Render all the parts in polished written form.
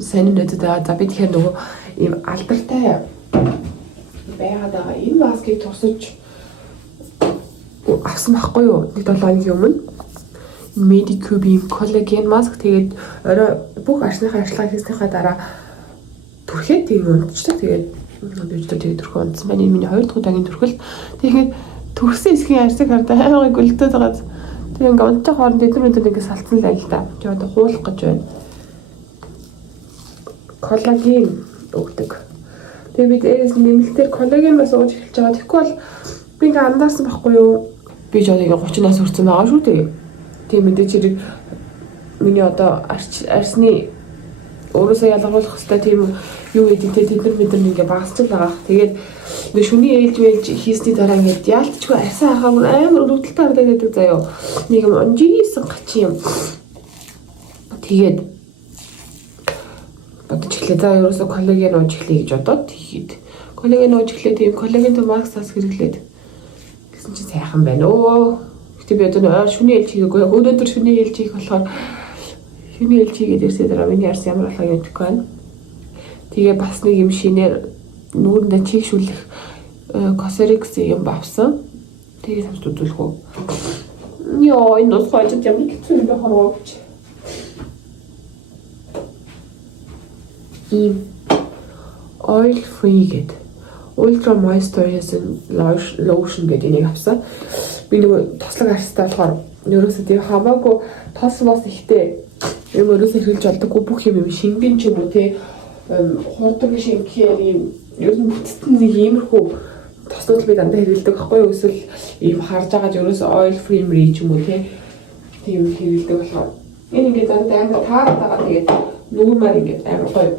Сайн нэдэд за би тэгэхээр нөгөө ийм алдартай байгаад байгаа энэ маскыг тусаж авсан байхгүй юу? Нэг 7 хоногийн өмнө Medicube коллаген маск тэгээд орой бүх ажлынхаа ажиллагаа хийснийхаа дараа түрхэд тийм унтчихлаа. Тэгээд би тэгээд түрхөө унтсан байна. Энэ миний 2 дахь удаагийн түрхэл. Тэгээд түрхсэн эсхийн арсыг хардаа хаймаг гөлтөөд байгаа. Тэгээд ингээ унтчих хооронд эднэр ингээ салцсан л байл та. Тэгээд одоо хуулах гэж байна. Коллаген өгдөг. Тэгээд би дээрээс нэмэлтээр коллаген бас ууж эхэлж байгаа. Тэгэхгүй бол би ингээ андаасан байхгүй юу? Би ч одоо 30-наас хүрсэн байгаа шүү дээ. Тийм мэдээж хэрэг миний одоо арсны өөрөөсөө ялгуулах хэрэгтэй тийм юу гэдэг те тэд нар ингээ багасч байгаа. Тэгээд нэг шүний ээлж хийсний дараа ингээд яалтчгүй арсан хахаа амар өрөвдөлтөй хардаад байдаг заяо. Нэг юм онжигсэн гач юм. Тэгээд бодож эхлэе. За ерөөсөө коллаген ууж эхлэе гэж бодоод тэгээд коллаген ууж эхлэе тийм коллагентэй маскаас хэрэглээд гэсэн чинь сайхан байна. Гэтэ би одоо шүний ээлж хийгээгүй. Өнөөдөр шүний ээлж хийх болохоор шүний ээлж хийгээд ирсээ дараа миний арс ямар болохоо мэдэхгүй байна. Тэгээ бас нэг юм шинээр нүүрэндээ чийгшүүлэх Cosrx юм авсан. Тэгээ самт үзүүлэх үү. Йоо энэ нус хойчод ямар хэцүү юм бэ хараач. Ийм oil free гэдэг ultra moisturizing lotion гэдэг нэг авсан. Би нэг тослог арстай болохоор ерөөсөө тийм хамаагүй тос мос ихтэй юм ерөөсөө хэрэглэж болдоггүй бүх юм шингэн ч юм уу тий хурдаг шингээр юм ер нь бүтцэн нэг иймэрхүү тоснууд би дандаа хэрэглэдэг байхгүй юу? Эсвэл ийм харж байгаад ерөөсөө oil free ч юм уу тий тийм хэрэглэдэг болохоор энэ ингээд дандаа амар таараад байгаа. Тэгээд нүүмээр ингээд амар гоё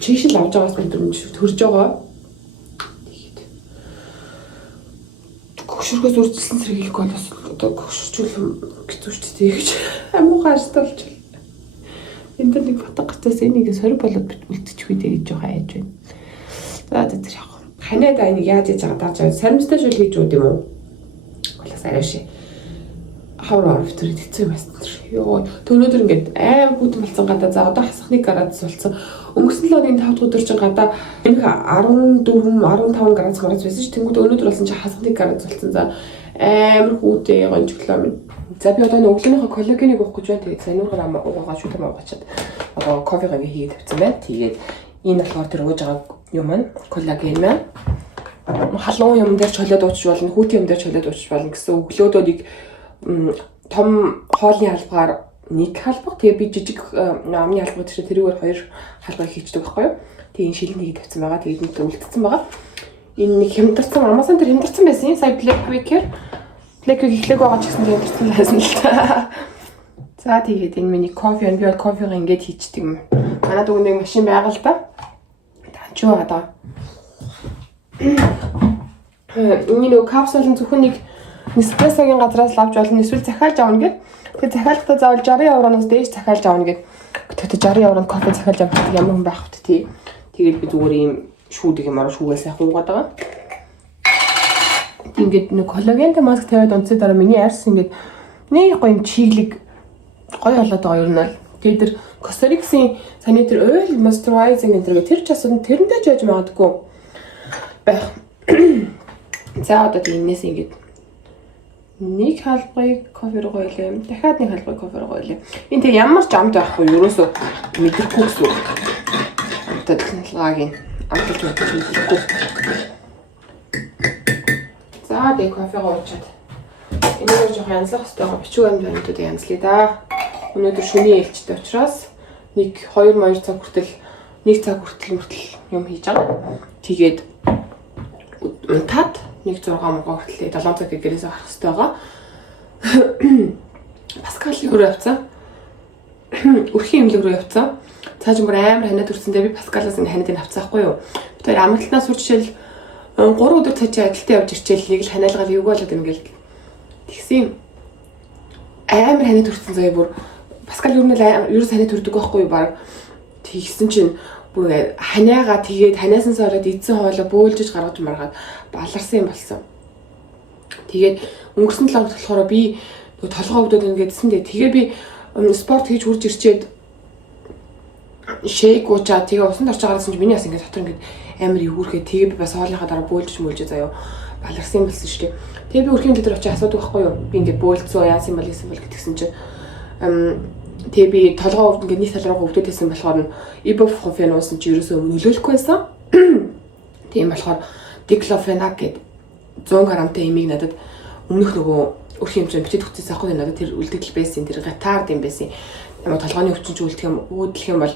чийшл авч байгаас мэдрэмж төрж байгаа. Гөгшөрхөөс үржилсэн сэргийлэхгүй бол бас одоо гөгшөрчүүл хэцүү ч тийгэж амуугаа ажталж байна. Энд нэг фото гарцаас энийг сориг болоод үлдчихвээ гэж жоохон айж байна. За тэр яг ханаад энийг яаж хийж байгаа дааж саримстай шүл хийж үүд юм уу? Голос арай ши. Хавраар өтөр хэцүү юм байна. Йоо өнөөдөр ингээд аим бүтэн болсон гадаа за одоо хасахныг градус болсон. Өнгөрсөн 7 өдрийн 5 дахь өдөр чинь гадаа энэ 14 15 градус байсан ш. Тэнгүүд өнөөдөр болсон чинь хасахныг градус болсон. За амар хүүтэй гонжглоо минь. За би одоо өглөөнийхөө коллагеныг уух гэж байна. Тэгээд саниургаар уугаа шүү дээ маагачаад одоо кофегаа хийгээд тавьсан байна. Тэгээд энэ болохоор тэр ууж байгаа юм маань коллаген маань халуун юм дээр чөлөөд уучж болно, хүүтийн юм дээр чөлөөд уучж болно гэсэн өглөөдөө нэг том хоолны халбаар нэг халбаг тэгээ би жижиг амны халбаг дээр тэрүүгээр 2 халбаг хийчихдэг байхгүй юу. Тэгээ энэ шилэн хийгээд тавьсан байгаа. Тэгээд нэг үлдсэн байгаа. Энэ нэг хямдарсан амаасан тэр хямдарсан байсан. Сая Black Week-ээр эхлэх байгаа ч гэсэн хямдарсан байсан л та. За тэгээд энэ миний кофе би бол кофег ингээд хийчихдэг юм. Манайд өгнөг машин байгаа л да. Танч юу одоо. Энэ нэг капсулын зөвхөн нэг Nespresso-гийн газраас лавж болно. Эсвэл захиалж авна гэд. Тэгээд захиалгахдаа заавал 60 евроноос дээш захиалж авна гэд. Тэгтээ 60 евронд кофе захиалж авах ямар хүн байх вэ тий. Тэгээд би зүгээр ийм шүүдэг юмараа шүүгээ сайхан уугаад байгаа. Ингээд нэг коллагентэй маск тавиад унтсны дараа миний арс ингээд нэг гоё юм чиглэг гоё болоод байгаа юм байна. Тэгээд тэр Cosrx-ийн санитар oil moisturizing энэ тэр ч асуу тэрэндээ ч яаж магадгүй байх. За одоо тиймээс ингээд нэг халбыг кофе руу гойлээ. Дахиад нэг халбыг кофе руу гойлээ. Энэ тэг ямар ч амт байхгүй ерөөсөө мэдрэхгүй гэсэн. Амтад технологийн амтад мэдрэхгүй. За тэг кофе гоочаад. Энийг жоохон янзлах хэрэгтэй байгаа. Бичиг баримтуудыг янзлая да. Өнөөдөр шөнийн ээлжтэй учраас нэг 2-2 цаг хүртэл 1 цаг хүртэл юм хийж байгаа. Тэгээд унтаад 1-6 мөнгө хүртэл 7 цаг гэрээс гарах хэрэгтэй байгаа. Паскалийн өрөө явцсан. Өрхийн имлэг рүү явцсан. Цааш бүр амар ханаад үрсэндээ би Паскалаас ингэ ханаад авцаахгүй юу. Би тэр амралтнаас сурч жишээл 3 өдөр цаашаа ажилдаа явж ирчихэл нэг л ханаалгаар юу болоод ингээл тэгсэн. Амар ханаад үрсэн заяа бүр Паскал юу ерөөс ханаад үрдэг байхгүй юу баг. Тэгсэн чинь бүр ханиагаа тэгээд ханиасанс ороод эзэн хоолоо бөөлжж гаргаж маргаад баларсан юм болсон. Тэгээд өнгөрсөн 7 хоног болохоор би нөгөө толгоо өвдөд ингэдсэн. Тэгээ би спорт хийж хурж ирчээд шейк уучаа тэгээ усанд орж байгаа гэсэн чинь миний бас ингээд дотор ингээд амар ивүүрхээ тэгээ би бас хоолныхаа дараа бөөлж мөөлж заяа баларсан болсон шүү дээ. Тэгээ би өрхийн дээр очиж асуудаг байхгүй юу? Би ингээд бөөлцөө яасан бол гэдгсэн чинь тэгээ би толгоо өвд ингээд нийт талраа өвдөд байсан болохоор ибупрофен уусан чи ерөөсөө нөлөөлөхгүй байсан. Тийм болохоор диклофенак гэдэг 100 грамтай эмийг надад өмнөх нөгөө өрхийн хэмжээ бичиж өгсөн байхгүй надад тэр үлдэгдэл байсан тэр гатард юм байсан. Ямар толгойн өвчин үүдэх юм бол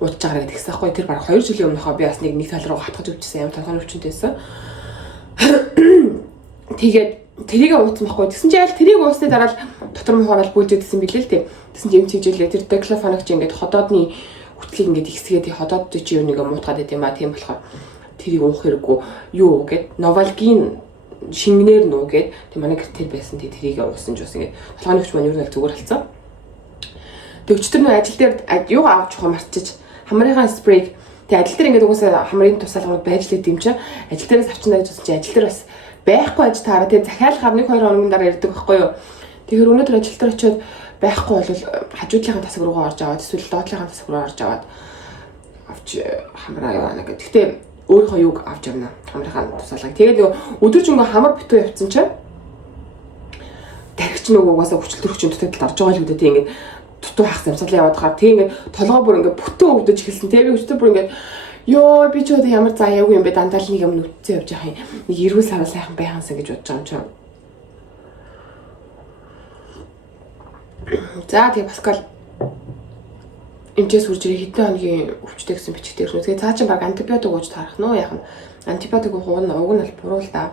уудаж байгаа гэдэгсэн байхгүй тэр баг 2 жилийн өмнөхөө би бас нэг тал руу хатгаж өвчсөн ямар толгойн өвчнтэйсэн. Тэгээд тэрийг уудсан байхгүй тэгсэн чинь аль тэрийг уусны дараа л дотор мөн хоорол бүлжээдсэн билээ л дээ. Тэгсэн чинь эмч хижээлээ тэр диклофенак чи ингээд ходоодны хөтлийг ингээд ихсгээд ходоод чи юу нэг муутгаад байт юм а тийм болохоор тэрийг уух хэрэггүй юу гэд новалгин шингэнээр нөө гэд тийм манай гэр тэр байсан тэрийг уусан ч бас ингээд толгойн өвч маань ер нь зүгээр болсон. Төвчтөр нөө ажил дээр юу авч явах марчиж хамрынхаа спрей тэгээ ажил дээр ингээд угаасаа хамрын тусалгууд байж лээд юм чи ажил дээрээс авчихна гэж бодсон чи ажил дээр бас байхгүй аж таараа тэгээ захиалгаар 1-2 хоногийн дараа ирдэг байхгүй юу. Тэгэхээр өнөөдөр ажил дээр очиод байхгүй бол хажуудлынхаа тасаг руугаа орж аваад эсвэл доотлынхаа тасаг руу орж аваад авч хамраа яваа гэдэг. Гэхдээ өөрийнхөө юг авч явна хамрынхаа тусалгыг. Тэгээд нөгөө өдөржингөө хамар битүү явцсан чинь тархич нөгөө угаасаа хүчил төрөгчийн төтөлд орж байгаа л үүдээ тийм ингээд дутуу хаах замсгалаа яваад хаа тийм ингээд толгой бүр ингээд бүтэн өвдөж эхэлсэн. Тэгээ би өчтөр бүр ингээд ёо би ч одоо ямар заяагүй юм бэ дандаа л нэг юм нүцэн явж байгаа юм. Нэг эрүүл сараа сайхан байхансан гэж бодож байгаа юм чинь. За тэгээ Паскал эмчээс үрж ирээ хэдэн хоногийн өвчтэй гэсэн бичгтэй ирсэн. Тэгээ цаа чин баг антибиотик ууж таарах нь яах нь. Антибиотик уух нь уг нь бол буруу л да.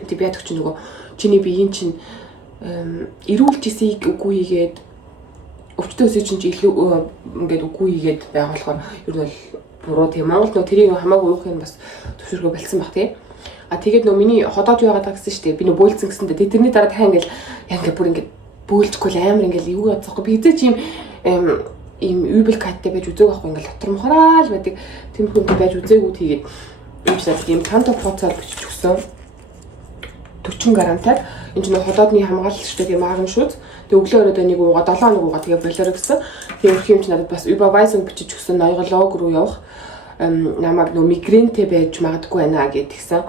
Антибиотик чинь нөгөө чиний биеийн чинь эрүүл жисийг үгүй хийгээд өвчтөө өсөж чинь илүү ингээд үгүй хийгээд байгаа болохоор ер нь бол буруу тийм. Монголд нөгөө тэрийг хамаагүй уух юм бас төвшөргөө болсон баг тий. А тэгээд нөгөө миний ходоод юу яагаад гэсэн шүү дээ. Би нөгөө бөөлцөн гэсэндээ тэрний дараа дахин ингээд яг ингээд бүр ингээд бөөлжгүй амар ингээд юу яцахгүй. Би эзэж ийм үбэл каттай байж үзээг байхгүй ингээд лотромхороо л байдаг. Тийм хүнтэй байж үзээгүй тэгээд юм шиг ийм пантофоцол бичиж өгсөн. 40 грамтай. Энд чинь ходоодны хамгаалалттай тийм маган шүүц. Тэгээ өглөө өрөөдөө нэг уугаа 7 хоног уугаа тэгээ болоорой гэсэн. Тэгээ өрх юм чи надад бас Ubavison бичиж өгсөн ноёголог руу явах. Намайг нөө мигрентэй байж магадгүй байна гэдгсэн.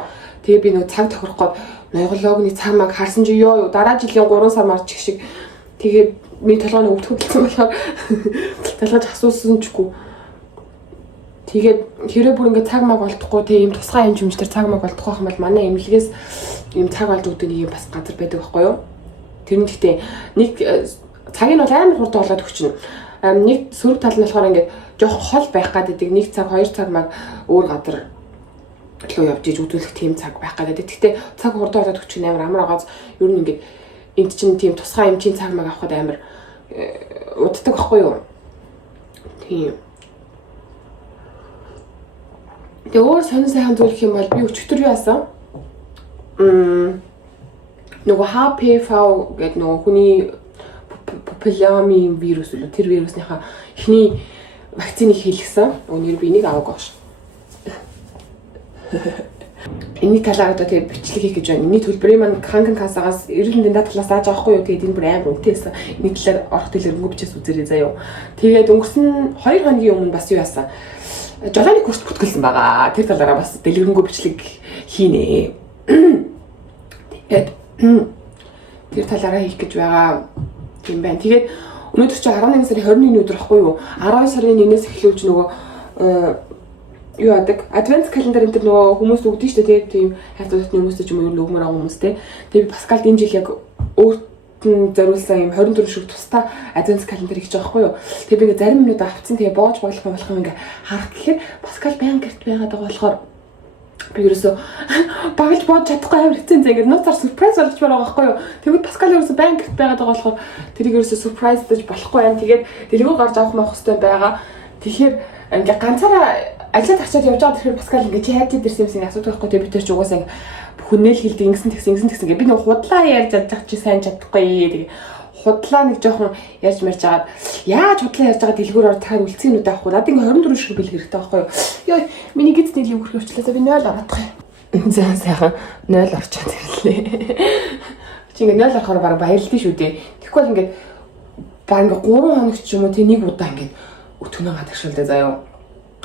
Тэгээ би нөө цаг тохирох гээд ноёгологны цаамаг харсан чи ёо дараа жилийн 3 сар марч их шиг тэгээ миний толгойн өвдөх болсон болохоор талгаж асуусан чгүй. Тэгээд хэрэг бүр ингээд цаг маг олдохгүй тийм тусгай хэмж хэмжтэр цаг маг олдох байх юм бол манай эмнэлгээс ийм цаг олд өгдөг нэг юм бас газар байдаг байхгүй юу? Тэр нь гэхдээ нэг цагийг бол амар хурд болоод өгчнө. Нэг сөрөг тал нь болохоор ингээд жоох хол байх гаддаг нэг цаг 2 цаг маг өөр газар руу явж иж үзүүлэх тийм цаг байх гаддаг. Гэхдээ цаг хурд болоод өгчнө амар агааз ер нь ингээд энд чинь тийм тусгай эмчийн цаг маг авахд амар уддаг байхгүй юу? Тийм. Тэгээ өөр сонир сайхан зүйл гэх юм бол би өчтөр юу яасан? Нөгөө HPV гэдэг нөгөө хүний папилломи вирус үү тэр вирусныхаа эхний вакциныг хийлгсэн. Өнөөдөр би нэг аваагүй ш. Эний талаар одоо тэгээ бичлэг хийх гэж байна. Эний төлбөрийн маань Кранкенкассагаас эрүүл мэндийн талаас зааж авахгүй юу тэгээд энэ бүр амар үнэтэйсэн. Эний талаар орох дэлгэрэнгүй бичээс үзээрэй заяа. Тэгээд өнгөрсөн 2 хоногийн өмнө бас юу яасан? Жолооны курс бүтгэлсэн байгаа. Тэр талаараа бас дэлгэрэнгүй бичлэг хийнэ. Тэгээд тэр талаараа хийх гэж байгаа юм байна. Тэгээд өнөөдөр чи 11 сарын 21 өдөр ахгүй юу? 12 сарын 1-ээс эхлүүлж нөгөө юу яадаг? Адвент календар энэ төр нөгөө хүмүүс өгдөг шүү дээ. Тийм хайрцагтны хүмүүстэй ч юм уу юу нөгмөр байгаа хүмүүстэй. Тэгээд Паскалд энэ жил яг өөрт нь зориулсан юм 24 шүрэг тусдаа адвент календар хийж байгаа хгүй юу. Тэгээд би ингээ зарим минут авцсан. Тэгээд боож болох юм ингээ харах гэхээр Паскал баян гэрт байгаад байгаа болохоор би ерөөсөө багж бод чадахгүй амар хэцүү зэ ингээд нууцаар surprise болгож байгаа байхгүй юу. Тэгвэл Паскал ерөөсөө баян гэрт байгаад байгаа болохоор тэрийг ерөөсөө surprise дэж болохгүй юм. Тэгээд дэлгүү гарч авах мах хөстэй байгаа. Тэгэхээр ингээ ганцаараа ажлаа тагчаад явж байгаа тэгэхээр Паскал ингээ чи хайж ирсэн юмсыг асуудаг байхгүй. Тэгээд би тэр ч угаасаа хүнээл хэлдэг ингэсэн тэгсэн би нэг худлаа ярьж чадчих чи сайн чадахгүй. Тэгээд худлаа нэг жоохон ярьж марж агаад яаж худлаа ярьж байгаа дэлгүүрээр та үлцэн нүд авахгүй. Надад ингээ 24 ширхэг бэл хэрэгтэй байхгүй юу. Йоо миний гиз нийлийг өрхөв өчлөөсөө би 0 ороодох юм. За сайхан 0 орчоод ирлээ. Чи ингээд 0 орохоор баг баярлдээ шүү дээ. Тэгэхгүй бол ингээд баг ингээд 3 хоног ч юм уу тэг нэг удаа ингээд өтгөнөө гадагшуулдаг заяа.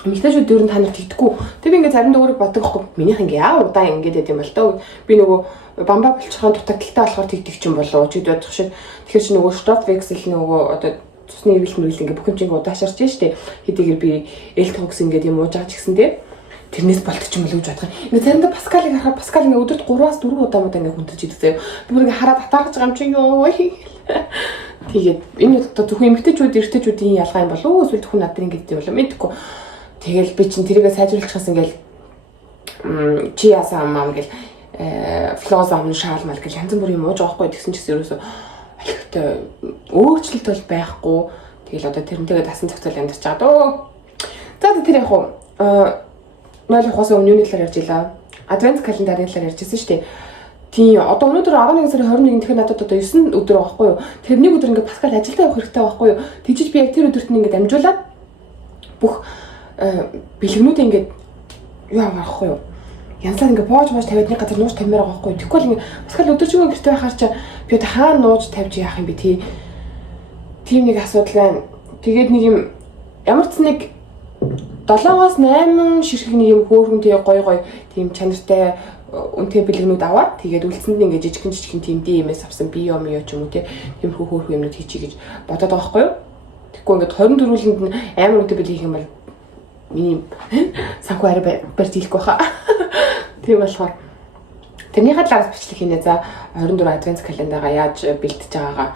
Эмэгтэйчүүд дөрөв нь таныг тэгдэхгүй. Тэг би ингээд заримдаа өөрөө боддог байхгүй. Минийх ингээд яа удаа ингээд байт юм бол тоо. Би нөгөө бамбаа болчихсон дутагдaltaй болохоор тэгдэг ч юм болоо. Чи бодох шиг. Тэгэхээр чи нөгөө stop wexel нөгөө одоо цусны ивэлт мөрөл ингээд бүх юм чинь удаашарч штэ. Хэдийгээр би L-Tox ингээд юм ууж байгаа ч гэсэн те. Тэрнээс болтч юм л гэж бодох юм. Ингээд заримдаа Паскалыг харахад Паскал ингээд өдөрт 3-аас 4 удаа ингээд хүндэрч идэг заяа. Би бүр ингээд хараад татаарч байгаа юм чи ёо. Тэгээд энэ одоо зөвхөн эмэгтэйчүүд эрэгтэйчүүдийн ялгаа юм болов уу? Эсвэл зөвхөн надад ингээд юм болов мэдэхгүй. Тэгэл би чинь тэрийгээ сайжруулчихсан ингээл чи яасан мам гэл флоз амн шаал мал гэл янз бүрийн юм ууж байгаа хгүй тэгсэн чинь ерөөсөө алхихтай өөрчлөлт бол байхгүй. Тэгэл одоо тэрнтэйгээ дасан зохицол амьдарч байгаа дөө. За тэр яг уу 0-аас өмнө юуны талаар ярьж илаа. Адвент календарын талаар ярьжсэн шүү дээ. Тийм одоо өнөөдөр 11 сарын 21-нд тэгэхээр надад одоо 9 өдөр байхгүй юу. Тэр нэг өдөр ингээд Паскал ажилдаа явах хэрэгтэй байхгүй юу. Тэгжиж би яг тэр өдөрт нь ингээд амжуулаад бүх бэлгэнүүд ингээд юу авахгүй юу. Янзлаар ингээд боож тавиадны газар нууж тавьмаар байгаа байхгүй юу. Тэгэхгүй л ингээд Паскал өдөржингөө гэртээ байхаар чи би одоо хаана нууж тавьж яах юм бэ тий. Тийм нэг асуудал байна. Тэгээд нэг юм ямар ч нэг 7-аас 8 ширхэг нэг юм хөөрхөнтэй гой тийм чанартай үнэтэй бэлгэнүүд аваад тэгээд үлдсэнд нь ингээд жижигхэн тийм DMS авсан био мио ч юм уу тийм хөөрхөн юмнууд хийчихье гэж бодоод байгаа байхгүй юу. Тэгэхгүй ингээд 24-нд нь амар үнэтэй бэлэг хийх юм бол миний санхүү арай барьж ийлэхгүй хаа. Тийм болохоор тэрнийхээ талаас бичлэг хийнэ. За 24 адвент календараа яаж бэлтэж байгаагаа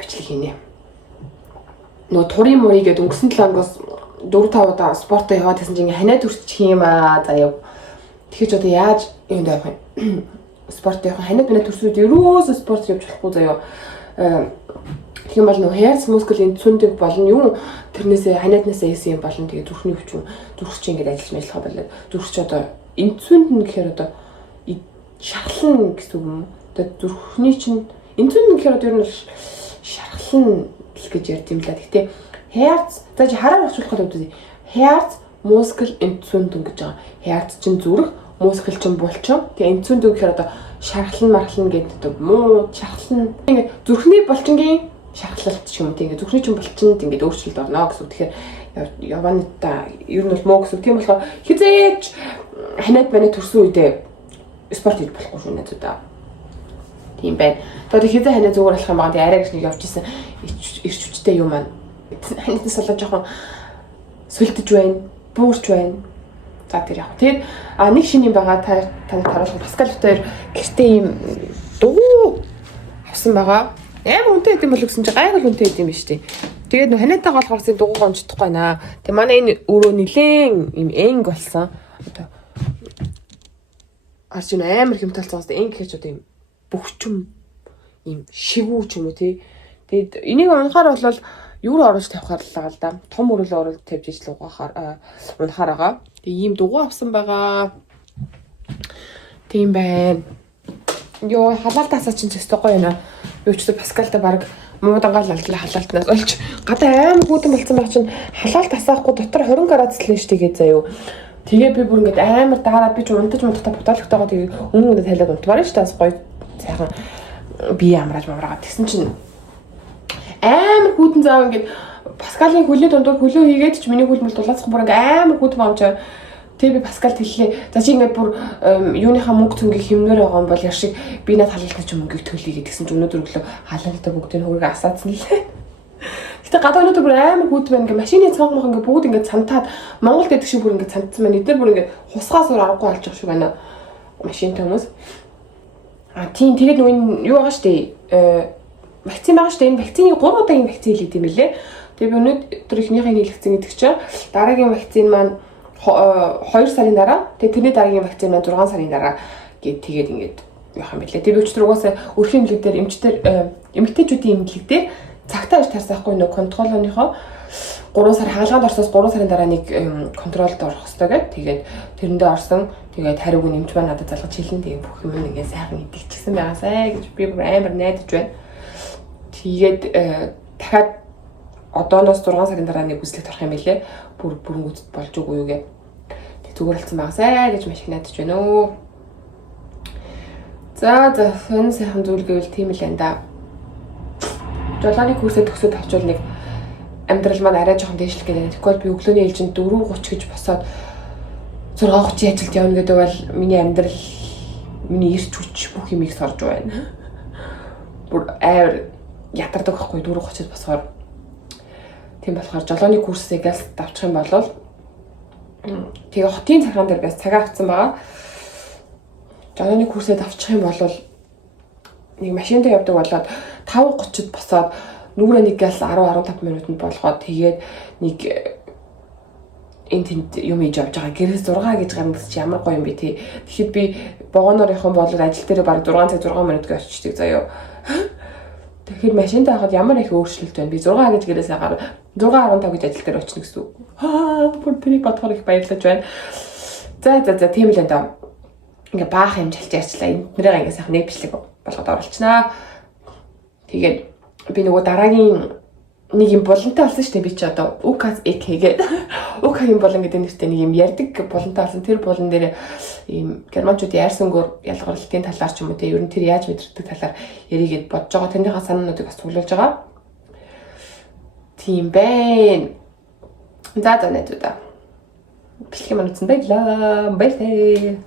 бичлэг хийнэ. Нөгөө турын мурий гэдэг өнгөрсөн 7 оноос 4-5 удаа спортоо яваад гэсэн чинь ханаа төрчих юм аа. За яв. Тэгэхээр ч одоо яаж юунд явах юм? Спорт явах ханаа бинаа төрсөд ерөөсөө спорт явж болохгүй заяа. Тийм бол нөгөө хязь мускулын цүндэг болно юу тэрнээсээ ханиаднасаа ийсэн юм болно. Тэгээ зүрхний хүчин зүрх чинь ингээд ажиллаж ажиллах болоод зүрх чи одоо энэ цүнд нь гэхээр одоо шархлан гэсэн үг юм. Одоо зүрхний чинь энэ цүнд нь гэхээр одоо ер нь шархлан гэж ярьд юм л да. Гэхдээ хязь за чи хараа авчлах гэдэг үү? Хязь мускул энэ цүнд гэж байгаа. Хязь чинь зүрх, мускул чинь булчин. Тэгээ энэ цүнд гэхээр одоо шархлан мархлан гэдэг муу шархлан. Ингээд зүрхний булчингийн шархлалт ч юм уу тийм ингээд зүрхний чинь булчинд ингээд өөрчлөлт орно гэсэн үг. Тэгэхээр яваанта ер нь бол муу гэсэн үг. Тийм болохоор хизээч ханаад байна төрсөн үедээ спорт хийж болохгүй шүү надад. Тийм байна. Тэгээд хизээ ханаа зүгээр болох юм байна. Тэгээ арай гэж нэг явж исэн ирч хүчтэй юм маань. Ханиаднаас болоо жоохон сүлдэж байна, буурч байна. За тэр яг. Тэгээд нэг шинэ юм байгаа таныг харуулах. Паскал хоёр гэртээ юм дуу авсан байгаа. Амар үнэтэй юм бол гэсэн чи гайгүй үнэтэй юм биш үү? Тэгээд нөх ханиатай голгорсын дугуйг онцдохгүй байна. Тэгээ манай энэ өөрөө нилээн юм энг болсон. Одоо арч юм амар хэмтэлцээс энг гэж одоо юм бөхчм юм шигүү ч юм уу тий. Тэгээд энийг унахаар бол юу оруулж тавихаар л да. Том өрөөлөө оруулж тавьж ижил угаахаар унахаар байгаа. Тэгээ ийм дугуй авсан байгаа. Тийм байна. Йоо халаалтаасаа чинь зөвхөн гоё юм аа. Юу ч Паскалтай баг муудангаал алдлаа халаалтнаас олж гадаа аим гүтэн болсон байх чинь халаалт асаахгүй дотор 20 градус л штий гэж заяа. Тэгээ би бүр ингээд амар daarаад би ч унтаж бутаалхтайгаа тэгээ өмнө талиад унтмаар штий бас гоё сайхан би амрааж мавраагаад тэгсэн чинь амар гүтэн заав ингээд Паскалын хөлөө дундуур хөлөө хийгээд ч миний хөл мөл дулаацах бүр ингээд амар гүтэн баамчаа. Тэгээ би Паскалд хэллээ. За чи ингээд бүр юуныхаа мөнгө цөнгийг хэмнээр байгаа юм бол яш шиг би над халаалтаа ч мөнгөийг төлөе гэдгсэн чинь өнөөдөр өглөө халаалтаа бүгдийг хөргөө асаацсан л. Гэтэ гадаа өнөөдөр бүр амар гүт байна. Ингээд машины цанх мах ингээд бүгд ингээд цантаад Монголд идэх шиг бүр ингээд цантсан байна. Эдгээр бүр ингээд хусгаас өөр аргагүй болж байгаа шиг байна. Машинтай хүмүүс. Тийм тэгээд нөгөө юу байгаа штэ. Вакцин байгаа штэ. Энэ вакцины 3 удаагийн вакцин хийлээд юм билэ. Тэгээ би өнөөдөр ихнийхээ хийлгэсэн гэдэг чинь дараагийн вакцин маань 2 сарын дараа тэгээ тэрний дараагийн вакцин маань 6 сарын дараа гээд тэгээд ингээд явах юм билээ. Тэгээ өчтөр угаасаа өрхийн эмнэлэг дээр эмэгтэйчүүдийн эмнэлэг дээр цагтаа иж тарсахгүй нөө контролныхоо 3 сар хаалганд орсоос 3 сарын дараа нэг контролд орох хэрэгтэй гэдэг. Тэгээд тэрэндээ орсон. Тэгээд хариуг нь эмч байна надад залгаж хэлэн тэгээ бүх юм ингээд сайхан идчихсэн байгаасай гэж би амар найдаж байна. Тэгээд дахиад одооноос 6 сарын дараа нэг үзлэгт орох юм билээ. Бүрэнгүүцэд болж үгүй юу гэ. Тэг зүгээр болсон байгаасай гэж маш их найдаж байна өө. За сонь сайхан зүйл гэвэл тийм л энэ да. Жолооны курсээ төгсөөд авчвал нэг амьдрал маань арай жоохон дээшлэх гэдэг. Тэгвэл би өглөөний ээлжинд 4:30 гэж босоод 6:30 ажилд явна гэдэг бол миний амьдрал, миний эрч хүч бүх юмыг сорж байна. Бүр амар ятардаг байхгүй 4:30-д босохоор. Тийм болохоор жолооны курсыг гэлс давчих юм бол тэгээ хотын цагаан дээр бас цагаа авсан байгаа. Жолооны курсээ давчих юм бол нэг машиндаа явдаг болоод 5:30-д босоод нүрээ нэг гал 10-15 минутанд болгоод тэгээд нэг энэ тэнд юм хийж явж байгаа. Гэрээс 6 гэж гамдс чи ямар гоё юм бэ тий. Тэгэхэд би богоноор явах юм бол ажил дээр баг 6 цаг 6 минут гэж оччихдаг заяа. Тэгэхээр машиндаа хахад ямар их өөрчлөлт байна. Би 6 гэж гэрээс агаар 6:15 гэж ажил дээр очно гэсэн үг. Бүр тэрийг бодохоор их баярлаж байна. За тийм л энэ даа. Ингээ баах юм чалж ярьчлаа. Энднэрээ ингээ сайхан нэг бичлэг болгоод оруулчихнаа. Тэгээд би нөгөө дараагийн нэг юм болонтой болсон шүү дээ. Би чи одоо УКАС ЭК гэдэг УКА юм болон гэдэг нэртэй нэг юм ярьдаг болонтой болсон. Тэр болон дээр ийм германчуудын айрсангөр ялгарлалтын талаар ч юм уу те ер нь тэр яаж мэдэрдэг талаар яригээд бодож байгаа. Тэрнийхээ санаануудыг бас цуглуулж байгаа. Тийм байна. За найдваа. Бичлэг маань үзсэн баярлаа. Баярлалаа.